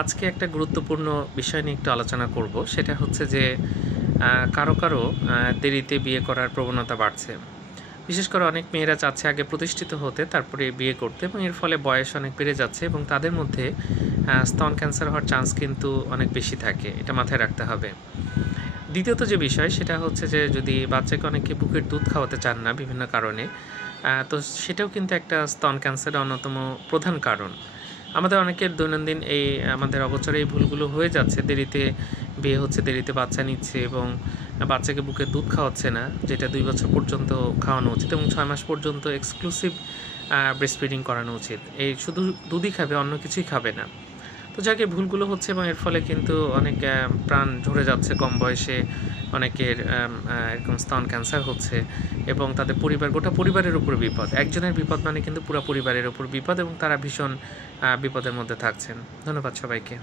আজকে একটা গুরুত্বপূর্ণ বিষয় নিয়ে একটু আলোচনা করব। সেটা হচ্ছে যে কারো দেরিতে বিয়ে করার প্রবণতা বাড়ছে। বিশেষ করে অনেক মেয়েরা চাচ্ছে আগে প্রতিষ্ঠিত হতে, তারপরে বিয়ে করতে এবং এর ফলে বয়স অনেক বেড়ে যাচ্ছে এবং তাদের মধ্যে স্তন ক্যান্সার হওয়ার চান্স কিন্তু অনেক বেশি থাকে। এটা মাথায় রাখতে হবে। দ্বিতীয়ত যে বিষয় সেটা হচ্ছে যে যদি বাচ্চাকে অনেকে বুকের দুধ খাওয়াতে চান না বিভিন্ন কারণে, তো সেটাও কিন্তু একটা স্তন ক্যান্সারের অন্যতম প্রধান কারণ। আমাদের অনেকের দৈনন্দিন আমাদের অগোচরে এই ভুলগুলো হয়ে যাচ্ছে। দেরিতে বিয়ে হচ্ছে, দেরিতে বাচ্চা নিচ্ছে এবং বাচ্চাকে বুকের দুধ খাওয়াচ্ছে না, যেটা ২ বছর পর্যন্ত খাওয়ানো উচিত এবং ৬ মাস পর্যন্ত এক্সক্লুসিভ ব্রেস্ট ফিডিং করানো উচিত। এই শুধু দুধই খাবে, অন্য কিছুই খাবে না। তো যাকে ভুলগুলো হচ্ছে এবং এর ফলে কিন্তু অনেক প্রাণ ঝরে যাচ্ছে কম বয়সে। অনেকের এরকম স্তন ক্যান্সার হচ্ছে এবং তাদের গোটা পরিবারের উপর বিপদ। একজনের বিপদ মানে কিন্তু পুরা পরিবারের উপর বিপদ এবং তারা ভীষণ বিপদের মধ্যে থাকছেন। ধন্যবাদ সবাইকে।